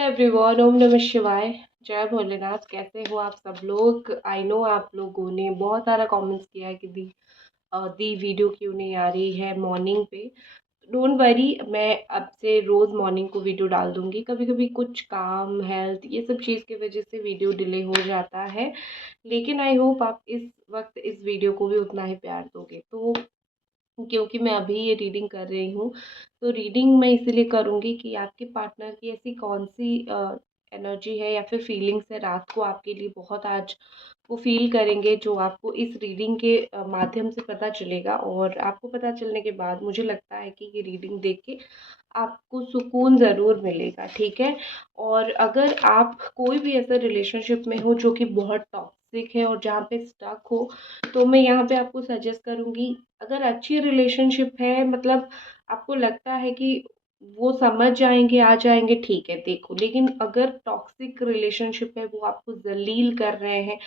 Hello everyone, ओम नमः शिवाय। जय भोलेनाथ। कैसे हो आप सब लोग? आई नो आप लोगों ने बहुत सारा कमेंट्स किया है कि दी वीडियो क्यों नहीं आ रही है मॉर्निंग पे। डोंट वरी, मैं अब से रोज़ मॉर्निंग को वीडियो डाल दूंगी। कभी कभी कुछ काम, हेल्थ, ये सब चीज़ की वजह से वीडियो डिले हो जाता है, लेकिन आई होप आप इस वक्त इस वीडियो को भी उतना ही प्यार दोगे। तो क्योंकि मैं अभी ये रीडिंग कर रही हूँ, तो रीडिंग मैं इसीलिए करूँगी कि आपके पार्टनर की ऐसी कौन सी एनर्जी है या फिर फीलिंग्स है रात को आपके लिए बहुत आज वो फील करेंगे, जो आपको इस रीडिंग के माध्यम से पता चलेगा। और आपको पता चलने के बाद मुझे लगता है कि ये रीडिंग देख के आपको सुकून ज़रूर मिलेगा, ठीक है। और अगर आप कोई भी ऐसा रिलेशनशिप में हो जो कि बहुत टॉक्सिक है और जहाँ पे स्टक हो, तो मैं यहाँ पे आपको सजेस्ट करूँगी, अगर अच्छी रिलेशनशिप है, मतलब आपको लगता है कि वो समझ जाएंगे, आ जाएंगे, ठीक है, देखो। लेकिन अगर टॉक्सिक रिलेशनशिप है, वो आपको जलील कर रहे हैं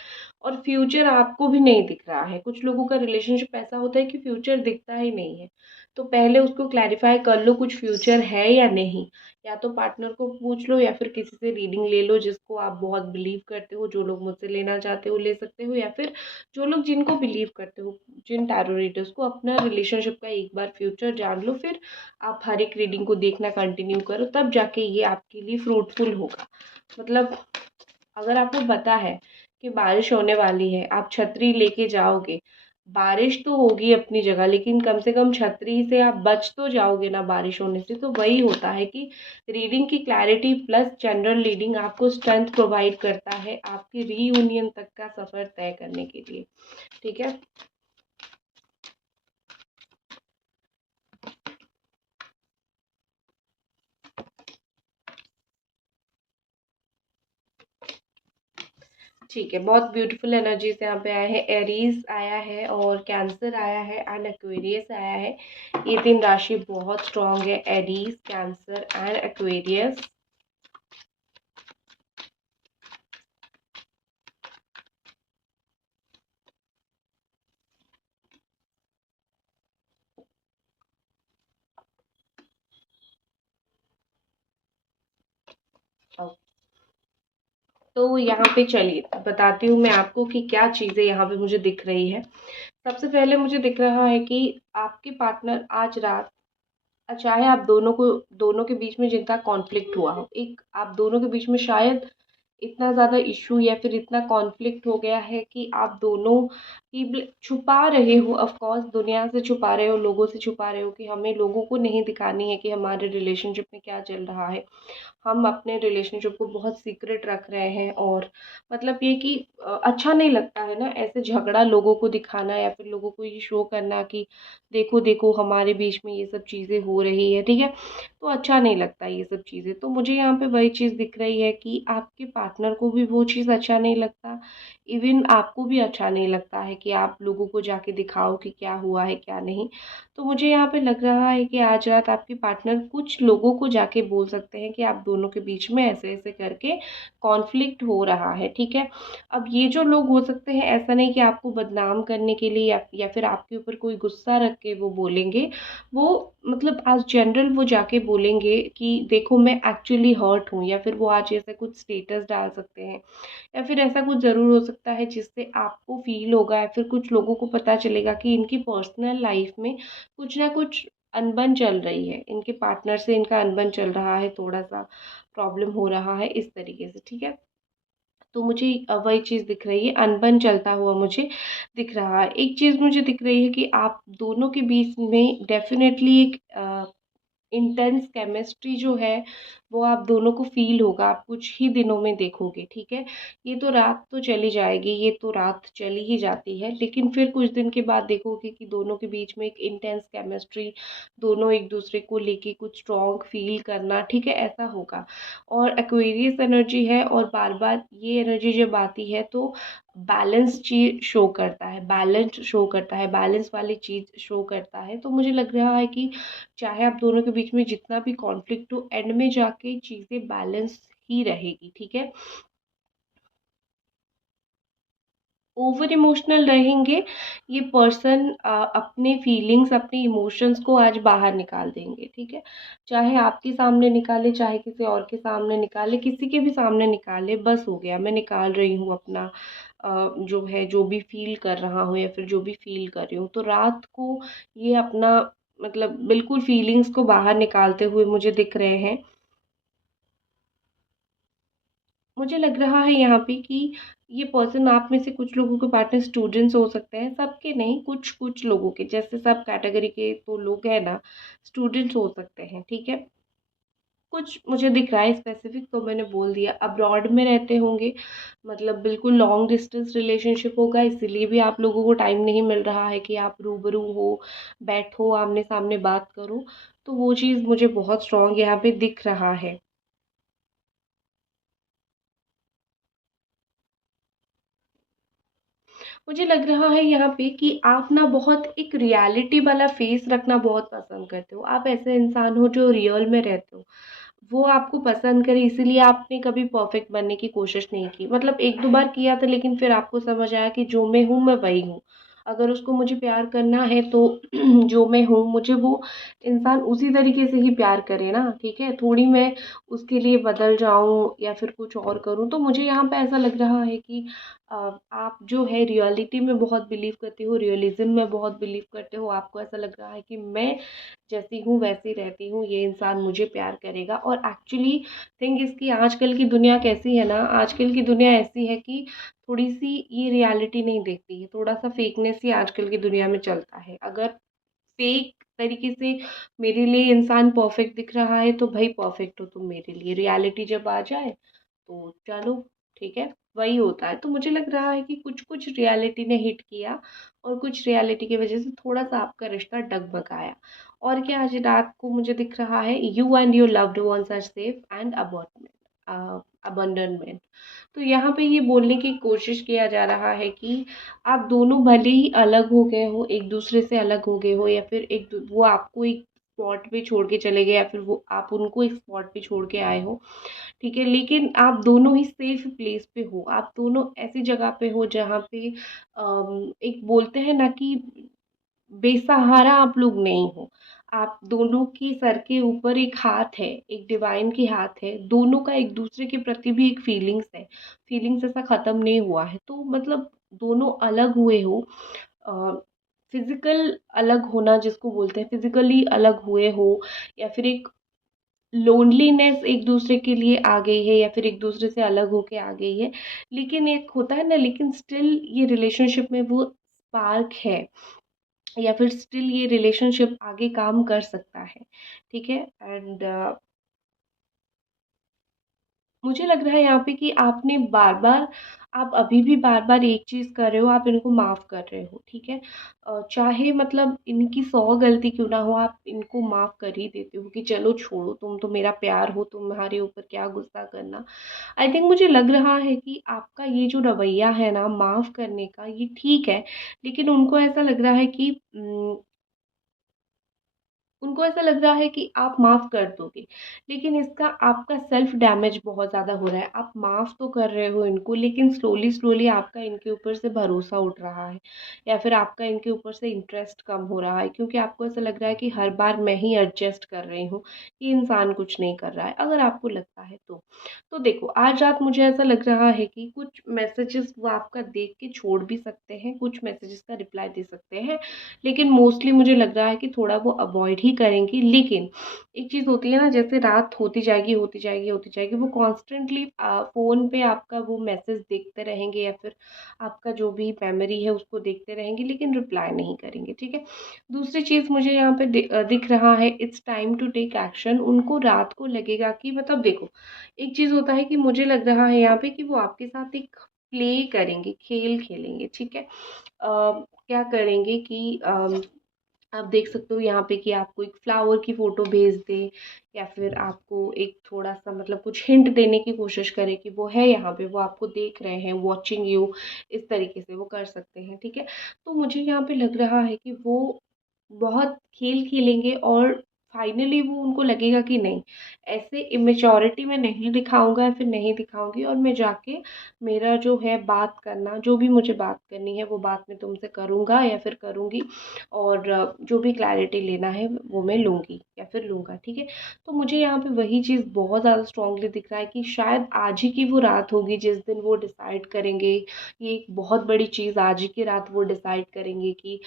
और फ्यूचर आपको भी नहीं दिख रहा है, कुछ लोगों का रिलेशनशिप ऐसा होता है कि फ्यूचर दिखता ही नहीं है, तो पहले उसको क्लैरिफाई कर लो कुछ फ्यूचर है या नहीं। या तो पार्टनर को पूछ लो या फिर किसी से रीडिंग ले लो जिसको आप बहुत बिलीव करते हो। जो लोग मुझसे लेना चाहते हो ले सकते हो, या फिर जो लोग जिनको बिलीव करते हो, जिन टैरो रीडर्स को, अपना रिलेशनशिप का एक बार फ्यूचर जान लो, फिर आप हर एक रीडिंग को देखना कंटिन्यू करो, तब जाके ये आपके लिए फ्रूटफुल होगा। मतलब अगर आपको पता है कि बारिश होने वाली है, आप छतरी लेके जाओगे, बारिश तो होगी अपनी जगह, लेकिन कम से कम छतरी से आप बच तो जाओगे ना बारिश होने से। तो वही होता है कि रीडिंग की क्लैरिटी प्लस जनरल रीडिंग आपको स्ट्रेंथ प्रोवाइड करता है आपकी रीयूनियन तक का सफ़र तय करने के लिए, ठीक है। ठीक है, बहुत ब्यूटीफुल एनर्जीज यहाँ पे आए हैं। एरीज आया है और कैंसर आया है एंड एक्वेरियस आया है। ये तीन राशि बहुत स्ट्रांग है, एरीज, कैंसर एंड एक्वेरियस। तो यहाँ पे चलिए बताती हूँ मैं आपको कि क्या चीज़ें यहाँ पे मुझे दिख रही है। सबसे पहले मुझे दिख रहा है कि आपके पार्टनर आज रात, चाहे आप दोनों के बीच में जितना कॉन्फ्लिक्ट हुआ हो, एक आप दोनों के बीच में शायद इतना ज़्यादा इशू या फिर इतना कॉन्फ्लिक्ट हो गया है कि आप दोनों ही छुपा रहे हो, ऑफ कोर्स दुनिया से छुपा रहे हो, लोगों से छुपा रहे हो कि हमें लोगों को नहीं दिखानी है कि हमारे रिलेशनशिप में क्या चल रहा है। हम अपने रिलेशनशिप को बहुत सीक्रेट रख रहे हैं। और मतलब ये कि अच्छा नहीं लगता है ना ऐसे झगड़ा लोगों को दिखाना या फिर लोगों को ये शो करना कि देखो देखो हमारे बीच में ये सब चीज़ें हो रही है, ठीक है। तो अच्छा नहीं लगता ये सब चीज़ें। तो मुझे यहाँ पे वही चीज़ दिख रही है कि आपके पार्टनर को भी वो चीज़ अच्छा नहीं लगता, इवन आपको भी अच्छा नहीं लगता है कि आप लोगों को जाके दिखाओ कि क्या हुआ है क्या नहीं। तो मुझे यहाँ पे लग रहा है कि आज रात आपके पार्टनर कुछ लोगों को जाके बोल सकते हैं कि आप दोनों के बीच में ऐसे ऐसे करके कॉन्फ्लिक्ट हो रहा है, ठीक है। अब ये जो लोग हो सकते हैं, ऐसा नहीं कि आपको बदनाम करने के लिए या फिर आपके ऊपर कोई गुस्सा रख के वो बोलेंगे। वो मतलब आज जनरल वो जाके बोलेंगे कि देखो मैं एक्चुअली हर्ट हूँ, या फिर वो आज ऐसा कुछ स्टेटस डाल सकते हैं, या फिर ऐसा कुछ ज़रूर हो सकता है जिससे आपको फील होगा या फिर कुछ लोगों को पता चलेगा कि इनकी पर्सनल लाइफ में कुछ ना कुछ अनबन चल रही है, इनके पार्टनर से इनका अनबन चल रहा है, थोड़ा सा प्रॉब्लम हो रहा है इस तरीके से, ठीक है। तो मुझे वही चीज़ दिख रही है, अनबन चलता हुआ मुझे दिख रहा है। एक चीज़ मुझे दिख रही है कि आप दोनों के बीच में डेफिनेटली एक इंटेंस केमिस्ट्री जो है वो आप दोनों को फील होगा, आप कुछ ही दिनों में देखोगे, ठीक है। ये तो रात तो चली जाएगी, ये तो रात चली ही जाती है, लेकिन फिर कुछ दिन के बाद देखोगे कि दोनों के बीच में एक इंटेंस केमिस्ट्री, दोनों एक दूसरे को लेके कुछ स्ट्रॉन्ग फील करना, ठीक है, ऐसा होगा। और एक्वेरियस एनर्जी है और बार बार ये एनर्जी जब आती है तो बैलेंस चीज शो करता है, बैलेंस शो करता है, बैलेंस वाली चीज़ शो करता है। तो मुझे लग रहा है कि चाहे आप दोनों के बीच में जितना भी कॉन्फ्लिक्ट हो, एंड में जाके चीज़ें बैलेंस ही रहेगी, ठीक है। ओवर इमोशनल रहेंगे, ये पर्सन अपने फीलिंग्स, अपने इमोशंस को आज बाहर निकाल देंगे, ठीक है। चाहे आपके सामने निकाले, चाहे किसी और के सामने निकाले, किसी के भी सामने निकाले, बस हो गया, मैं निकाल रही हूँ अपना जो है, जो भी फील कर रहा हूँ या फिर जो भी फील कर रही हूँ। तो रात को ये अपना मतलब बिल्कुल फीलिंग्स को बाहर निकालते हुए मुझे दिख रहे हैं। मुझे लग रहा है यहाँ पे कि ये पर्सन, आप में से कुछ लोगों के पार्टनर स्टूडेंट्स हो सकते हैं, सबके नहीं, कुछ कुछ लोगों के, जैसे सब कैटेगरी के तो लोग हैं ना, स्टूडेंट्स हो सकते हैं, ठीक है। कुछ मुझे दिख रहा है स्पेसिफिक, तो मैंने बोल दिया, अब्रॉड में रहते होंगे, मतलब बिल्कुल लॉन्ग डिस्टेंस रिलेशनशिप होगा, इसीलिए भी आप लोगों को टाइम नहीं मिल रहा है कि आप रूबरू हो, बैठो, आमने सामने बात करो। तो वो चीज़ मुझे बहुत स्ट्रांग यहाँ पे दिख रहा है। मुझे लग रहा है यहाँ पे कि आप ना बहुत एक रियलिटी वाला फेस रखना बहुत पसंद करते हो। आप ऐसे इंसान हो जो रियल में रहते हो। वो आपको पसंद करे, इसीलिए आपने कभी परफेक्ट बनने की कोशिश नहीं की। मतलब 1-2 बार किया था, लेकिन फिर आपको समझ आया कि जो मैं हूँ मैं वही हूँ। अगर उसको मुझे प्यार करना है तो जो मैं हूँ मुझे वो इंसान उसी तरीके से ही प्यार करे ना, ठीक है? थोड़ी मैं उसके लिए बदल जाऊँ या फिर कुछ और करूँ। तो मुझे यहाँ पे ऐसा लग रहा है कि आप जो है रियलिटी में बहुत बिलीव करते हो, रियलिज़्म में बहुत बिलीव करते हो। आपको ऐसा लग रहा है कि मैं जैसी हूँ वैसी रहती हूँ, ये इंसान मुझे प्यार करेगा। और एक्चुअली थिंग इसकी आजकल की दुनिया कैसी है ना, आजकल की दुनिया ऐसी है कि थोड़ी-सी ये रियलिटी नहीं देखती है, थोड़ा-सा फेकनेस ही आजकल की दुनिया में चलता है। अगर फेक तरीके से मेरे लिए इंसान परफेक्ट दिख रहा है, तो भई परफेक्ट हो तुम मेरे लिए। रियलिटी जब आ जाए तो चलो, ठीक है, वही होता है। तो मुझे लग रहा है कि कुछ-कुछ रियलिटी ने हिट किया और कुछ रियलिटी की वज़ह से थोड़ा-सा आपका रिश्ता डगमगाया। और क्या, आज रात को मुझे दिख रहा है, you and your loved ones are safe and abandonment. तो यहाँ पे ये बोलने की कोशिश किया जा रहा है कि आप दोनों भले ही अलग हो गए हो, एक दूसरे से अलग हो गए हो, या फिर वो आपको एक स्पॉट पे छोड़ के चले गए, या फिर वो आप उनको एक स्पॉट पे छोड़ के आए हो, ठीक है, लेकिन आप दोनों ही सेफ प्लेस पे हो। आप दोनों ऐसी जगह पे हो जहाँ पे एक बोलते हैं ना कि बेसहारा आप लोग नहीं हो। आप दोनों की सर के ऊपर एक हाथ है, एक डिवाइन की हाथ है। दोनों का एक दूसरे के प्रति भी एक फीलिंग्स है। फीलिंग्स ऐसा खत्म नहीं हुआ है। तो मतलब दोनों अलग हुए हो, अ, फिजिकल अलग होना जिसको बोलते हैं, फिजिकली अलग हुए हो, या फिर एक लोनलीनेस एक दूसरे के लिए आ गई है, या फिर एक दूसरे से अलग होके आ गई है। लेकिन एक होता है ना, लेकिन स्टिल ये रिलेशनशिप में वो स्पार्क है, या फिर स्टिल ये रिलेशनशिप आगे काम कर सकता है, ठीक है। एंड मुझे लग रहा है यहाँ पे कि आपने बार-बार, आप अभी भी बार-बार एक चीज़ कर रहे हो, आप इनको माफ़ कर रहे हो, ठीक है। चाहे मतलब इनकी 100 गलती क्यों ना हो, आप इनको माफ़ कर ही देते हो कि चलो छोड़ो, तुम तो मेरा प्यार हो, तुम्हारे ऊपर क्या गुस्सा करना। आई थिंक मुझे लग रहा है कि आपका ये जो रवैया है ना माफ़ करने का, ये ठीक है, लेकिन उनको ऐसा लग रहा है कि उनको ऐसा लग रहा है कि आप माफ़ कर दोगे, लेकिन इसका आपका सेल्फ डैमेज बहुत ज़्यादा हो रहा है। आप माफ़ तो कर रहे हो इनको, लेकिन स्लोली-स्लोली आपका इनके ऊपर से भरोसा उठ रहा है, या फिर आपका इनके ऊपर से इंटरेस्ट कम हो रहा है, क्योंकि आपको ऐसा लग रहा है कि हर बार मैं ही एडजस्ट कर रही हूँ, ये इंसान कुछ नहीं कर रहा है, अगर आपको लगता है तो। तो देखो, आज रात मुझे ऐसा लग रहा है कि कुछ मैसेजेस वो आपका देख के छोड़ भी सकते हैं, कुछ मैसेजेस का रिप्लाई दे सकते हैं, लेकिन मोस्टली मुझे लग रहा है कि थोड़ा वो अवॉइड ही करेंगी। लेकिन एक चीज़ होती है ना, जैसे रात होती जाएगी, होती जाएगी, होती जाएगी, वो कॉन्स्टेंटली फ़ोन पे आपका वो मैसेज देखते रहेंगे, या फिर आपका जो भी मेमोरी है उसको देखते रहेंगे, लेकिन रिप्लाई नहीं करेंगे, ठीक है। दूसरी चीज़ मुझे यहाँ पे दिख रहा है, it's time to take action. उनको रात को लगेगा कि मतलब देखो, एक चीज़ होता है कि मुझे लग रहा है यहाँ पे कि वो आपके साथ एक प्ले करेंगे, खेल खेलेंगे, ठीक है। क्या करेंगे कि आप देख सकते हो यहाँ पे कि आपको एक फ्लावर की फ़ोटो भेज दे, या फिर आपको एक थोड़ा-सा मतलब कुछ हिंट देने की कोशिश करे कि वो है यहाँ पे, वो आपको देख रहे हैं, वॉचिंग यू, इस तरीके से वो कर सकते हैं, ठीक है। तो मुझे यहाँ पे लग रहा है कि वो बहुत खेल खेलेंगे, और फाइनली वो उनको लगेगा कि नहीं, ऐसे इमेच्योरिटी में नहीं दिखाऊंगा या फिर नहीं दिखाऊंगी, और मैं जाके मेरा जो है बात करना, जो भी मुझे बात करनी है वो बात मैं तुमसे करूंगा या फिर करूंगी, और जो भी क्लैरिटी लेना है वो मैं लूंगी या फिर लूंगा, ठीक है। तो मुझे यहाँ पे वही चीज़ बहुत ज़्यादा स्ट्रांगली दिख रहा है कि शायद आज ही की वो रात होगी जिस दिन वो डिसाइड करेंगे। ये एक बहुत बड़ी चीज़, आज ही की रात वो डिसाइड करेंगे कि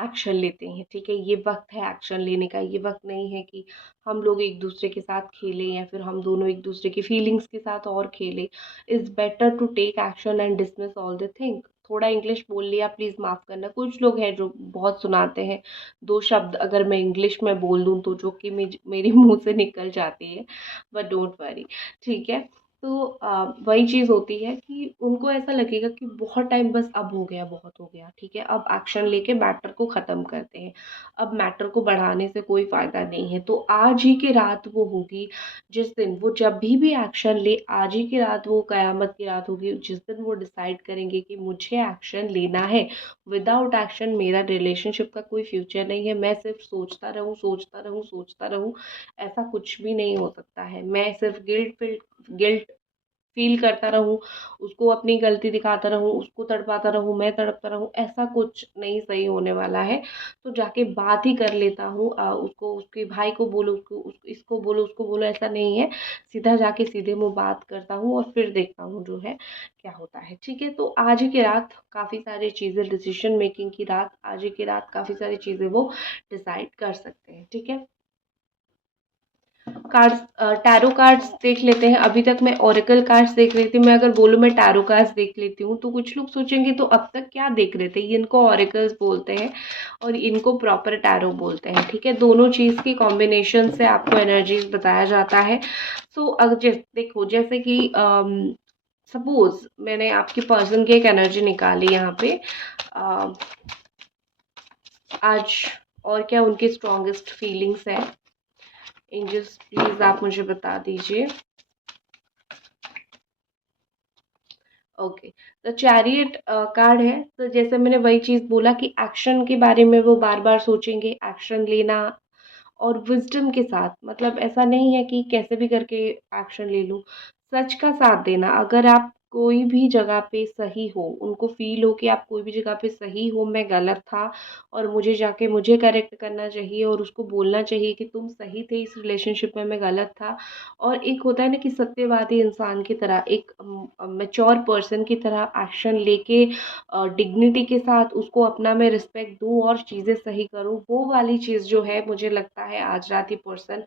एक्शन लेते हैं, ठीक है। ये वक्त है एक्शन लेने का, ये वक्त नहीं है कि हम लोग एक दूसरे के साथ खेलें या फिर हम दोनों एक दूसरे की फीलिंग्स के साथ और खेलें। It's better to take action and dismiss all the thing. थोड़ा इंग्लिश बोल लिया, प्लीज़ माफ़ करना। कुछ लोग हैं जो बहुत सुनाते हैं, दो शब्द अगर मैं इंग्लिश में बोल दूँ तो जो कि मेरी मुंह से निकल जाती है, बट डोंट वरी, ठीक है। तो वही चीज़ होती है कि उनको ऐसा लगेगा कि बहुत टाइम, बस अब हो गया, बहुत हो गया, ठीक है, अब एक्शन लेके मैटर को ख़त्म करते हैं, अब मैटर को बढ़ाने से कोई फ़ायदा नहीं है। तो आज ही की रात वो होगी जिस दिन वो जब भी एक्शन ले, आज ही की रात वो क़यामत की रात होगी जिस दिन वो डिसाइड करेंगे कि मुझे एक्शन लेना है। विदाउट एक्शन मेरा रिलेशनशिप का कोई फ्यूचर नहीं है। मैं सिर्फ सोचता रहूँ, सोचता रहूँ, सोचता रहूँ, ऐसा कुछ भी नहीं हो सकता है। मैं सिर्फ गिल्ट फील करता रहूँ, उसको अपनी गलती दिखाता रहूँ, उसको तड़पाता रहूँ, मैं तड़पता रहूँ, ऐसा कुछ नहीं सही होने वाला है। तो जाके बात ही कर लेता हूँ, उसको, उसके भाई को बोलो, इसको बोलो, उसको बोलो, ऐसा नहीं है। सीधा जाके सीधे मुँह बात करता हूँ और फिर देखता हूँ जो है क्या होता है, ठीक है। तो आज ही की रात काफ़ी सारी चीज़ें, डिसीजन मेकिंग की रात, आज ही की रात काफ़ी सारी चीज़ें वो डिसाइड कर सकते हैं, ठीक है। कार्ड्स, टैरो कार्ड्स देख लेते हैं। अभी तक मैं ओरेकल कार्ड्स देख रही थी। मैं अगर बोलूँ मैं टैरो कार्ड्स देख लेती हूँ तो कुछ लोग सोचेंगे तो अब तक क्या देख रहे थे, ये इनको ओरेकल्स बोलते हैं और इनको प्रॉपर टैरो बोलते हैं, ठीक है। दोनों चीज़ की कॉम्बिनेशन से आपको एनर्जीज बताया जाता है। सो अगर देखो, जैसे कि सपोज मैंने आपकी पर्सन की एक एनर्जी निकाली यहाँ पे, आज और क्या उनकी स्ट्रॉन्गेस्ट फीलिंग्स है, एंजल्स प्लीज आप मुझे बता दीजिए। ओके, तो चैरियट कार्ड है। तो जैसे मैंने वही चीज़ बोला कि एक्शन के बारे में वो बार बार सोचेंगे, एक्शन लेना, और विजडम के साथ, मतलब ऐसा नहीं है कि कैसे भी करके एक्शन ले लूँ। सच का साथ देना, अगर आप कोई भी जगह पे सही हो, उनको फील हो कि आप कोई भी जगह पे सही हो, मैं गलत था और मुझे जाके मुझे करेक्ट करना चाहिए और उसको बोलना चाहिए कि तुम सही थे इस रिलेशनशिप में, मैं गलत था। और एक होता है ना कि सत्यवादी इंसान की तरह, एक मैच्योर पर्सन की तरह एक्शन लेके डिग्निटी के साथ उसको अपना मैं रिस्पेक्ट दूँ और चीज़ें सही करूँ, वो वाली चीज़ जो है मुझे लगता है आज रात ही पर्सन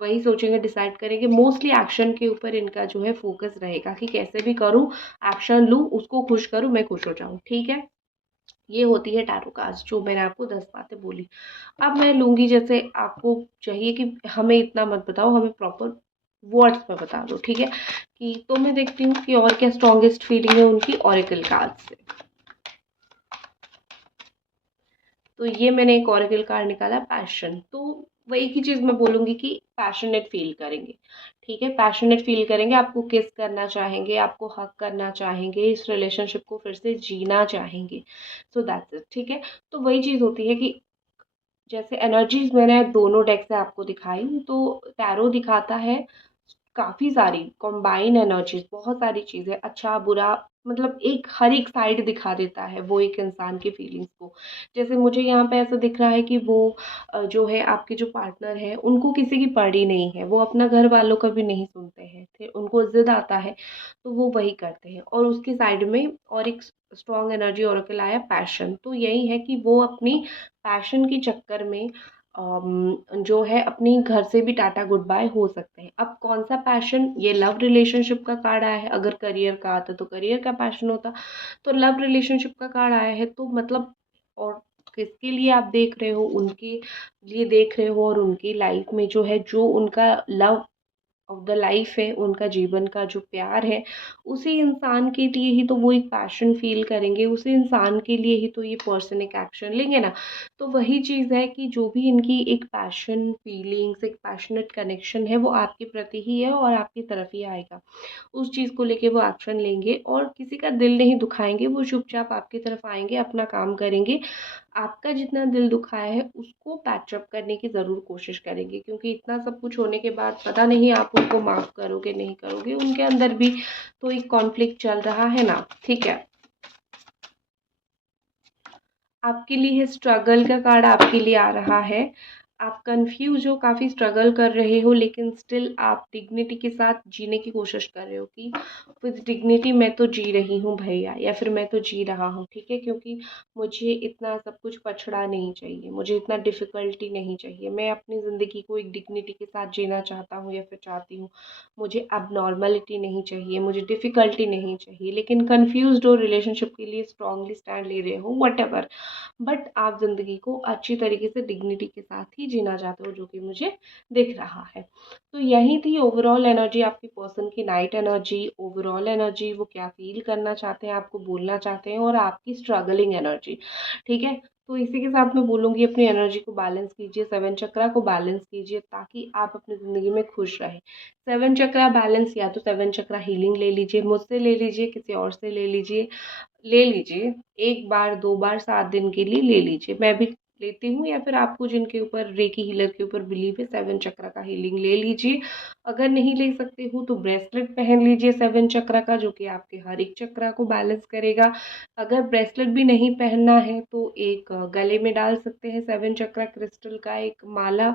वही सोचेंगे, डिसाइड करेंगे। मोस्टली एक्शन के ऊपर इनका जो है फोकस रहेगा कि कैसे भी करूँ, एक्शन लूँ, उसको खुश करूँ, मैं खुश हो जाऊँ, ठीक है। ये होती है टैरो कार्ड्स, जो मैंने आपको 10 बातें बोली। अब मैं लूँगी, जैसे आपको चाहिए कि हमें इतना मत बताओ, हमें प्रॉपर वर्ड्स में बता दो, ठीक है। कि तो मैं देखती हूँ कि और क्या स्ट्रॉन्गेस्ट फीलिंग है उनकी ओरेकल कार्ड से। तो ये मैंने एक ओरेकल कार्ड निकाला, पैशन। तो वो एक ही चीज़ मैं बोलूँगी कि पैशनेट फील करेंगे, ठीक है। पैशनेट फील करेंगे, आपको किस करना चाहेंगे, आपको हक करना चाहेंगे, इस रिलेशनशिप को फिर से जीना चाहेंगे। सो दैट्स इट, ठीक है। तो वही चीज़ होती है कि जैसे एनर्जीज मैंने दोनों डेक से आपको दिखाई, तो टैरो दिखाता है काफ़ी सारी कॉम्बाइन एनर्जीज, बहुत सारी चीज़ें, अच्छा बुरा, मतलब एक हर एक साइड दिखा देता है वो एक इंसान की फीलिंग्स को। जैसे मुझे यहाँ पे ऐसा दिख रहा है कि वो जो है आपके जो पार्टनर है उनको किसी की पड़ी नहीं है, वो अपना घर वालों का भी नहीं सुनते हैं, फिर उनको जिद आता है तो वो वही करते हैं। और उसकी साइड में और एक स्ट्रॉन्ग एनर्जी ओरेकल आया, पैशन। तो यही है कि वो अपनी पैशन के चक्कर में जो है अपनी घर से भी टाटा गुड बाय हो सकते हैं। अब कौन सा पैशन, ये लव रिलेशनशिप का कार्ड आया है, अगर करियर का आता तो करियर का पैशन होता, तो लव रिलेशनशिप का कार्ड आया है तो मतलब, और किसके लिए आप देख रहे हो, उनके लिए देख रहे हो, और उनकी लाइफ में जो है, जो उनका लव ऑफ द लाइफ है, उनका जीवन का जो प्यार है, उसी इंसान के लिए ही तो वो एक पैशन फील करेंगे, उसी इंसान के लिए ही तो ये पर्सन एक एक्शन लेंगे ना। तो वही चीज़ है कि जो भी इनकी एक पैशन फीलिंग्स, एक पैशनेट कनेक्शन है, वो आपके प्रति ही है और आपकी तरफ ही आएगा। उस चीज़ को लेके वो एक्शन लेंगे और किसी का दिल नहीं दुखाएंगे, वो चुपचाप आपकी तरफ आएंगे, अपना काम करेंगे, आपका जितना दिल दुखाया है उसको पैचअप करने की ज़रूर कोशिश करेंगे, क्योंकि इतना सब कुछ होने के बाद पता नहीं आप उनको माफ़ करोगे नहीं करोगे, उनके अंदर भी तो एक कॉन्फ्लिक्ट चल रहा है ना। ठीक है, आपके लिए स्ट्रगल का कार्ड आपके लिए आ रहा है। आप कंफ्यूज हो, काफ़ी स्ट्रगल कर रहे हो, लेकिन स्टिल आप डिग्निटी के साथ जीने की कोशिश कर रहे हो कि विद डिग्निटी मैं तो जी रही हूँ भैया, या फिर मैं तो जी रहा हूँ। ठीक है, क्योंकि मुझे इतना सब कुछ पछड़ा नहीं चाहिए, मुझे इतना डिफ़िकल्टी नहीं चाहिए। मैं अपनी ज़िंदगी को एक डिग्निटी के साथ जीना चाहता हूँ या फिर चाहती हूँ। मुझे अब नॉर्मलिटी नहीं चाहिए, मुझे डिफ़िकल्टी नहीं चाहिए, लेकिन कन्फ्यूज़्ड हो, रिलेशनशिप के लिए स्ट्रांगली स्टैंड ले रहे हो, व्हाटएवर, बट आप ज़िंदगी को अच्छी तरीके से डिग्निटी के साथ ही जीना चाहते हो, जो कि मुझे दिख रहा है। तो यही थी ओवरऑल एनर्जी, आपकी पर्सन की नाइट एनर्जी, ओवरऑल एनर्जी, वो क्या फील करना चाहते हैं, आपको बोलना चाहते हैं, और आपकी स्ट्रगलिंग एनर्जी। ठीक है, तो इसी के साथ मैं बोलूँगी अपनी एनर्जी को बैलेंस कीजिए, 7 चक्रा को बैलेंस कीजिए, ताकि आप अपनी ज़िंदगी में खुश रहें। 7 चक्रा बैलेंस या तो 7 चक्रा हीलिंग ले लीजिए, मुझसे ले लीजिए, किसी और से ले लीजिए, 1 बार 2 बार 7 दिन के लिए ले लीजिए। मैं भी लेती हूँ, या फिर आपको जिनके ऊपर रेकी हीलर के ऊपर बिलीव है, 7 चक्र का हीलिंग ले लीजिए। अगर नहीं ले सकते हो तो ब्रेसलेट पहन लीजिए 7 चक्र का, जो कि आपके हर एक चक्र को बैलेंस करेगा। अगर ब्रेसलेट भी नहीं पहनना है तो एक गले में डाल सकते हैं 7 चक्र क्रिस्टल का एक माला।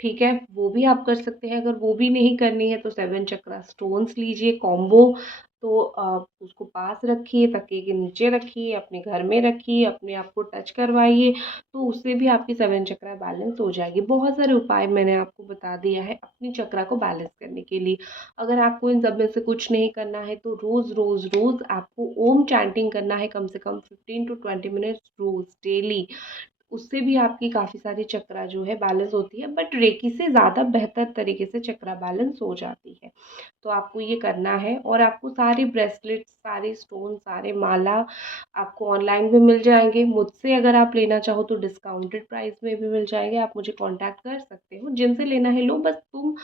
ठीक है, वो भी आप कर सकते हैं। अगर वो भी नहीं करनी है तो 7 चक्र स्टोन्स लीजिए कॉम्बो। तो उसको पास रखिए, तकिए के नीचे रखिए, अपने घर में रखिए, अपने आप को टच करवाइए, तो उससे भी आपकी 7 चक्रा बैलेंस हो जाएगी। बहुत सारे उपाय मैंने आपको बता दिया है अपनी चक्रा को बैलेंस करने के लिए। अगर आपको इन सब में से कुछ नहीं करना है तो रोज़ आपको ओम चैंटिंग करना है, कम से कम 15 टू 20 मिनट्स रोज़ डेली। उससे भी आपकी काफ़ी सारी चक्रा जो है बैलेंस होती है, बट रेकी से ज़्यादा बेहतर तरीके से चक्रा बैलेंस हो जाती है। तो आपको ये करना है, और आपको सारे ब्रेसलेट, सारे स्टोन, सारे माला आपको ऑनलाइन भी मिल जाएँगे। मुझसे अगर आप लेना चाहो तो डिस्काउंटेड प्राइस में भी मिल जाएँगे। आप मुझे कॉन्टैक्ट कर सकते हो। जिनसे लेना है लो, बस तुम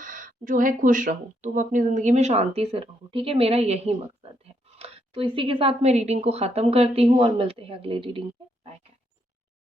जो है खुश रहो, तुम अपनी ज़िंदगी में शांति से रहो। ठीक है? मेरा यही मकसद है। तो इसी के साथ मैं रीडिंग को ख़त्म करती हूँ, और मिलते हैं अगली रीडिंग में। बाय।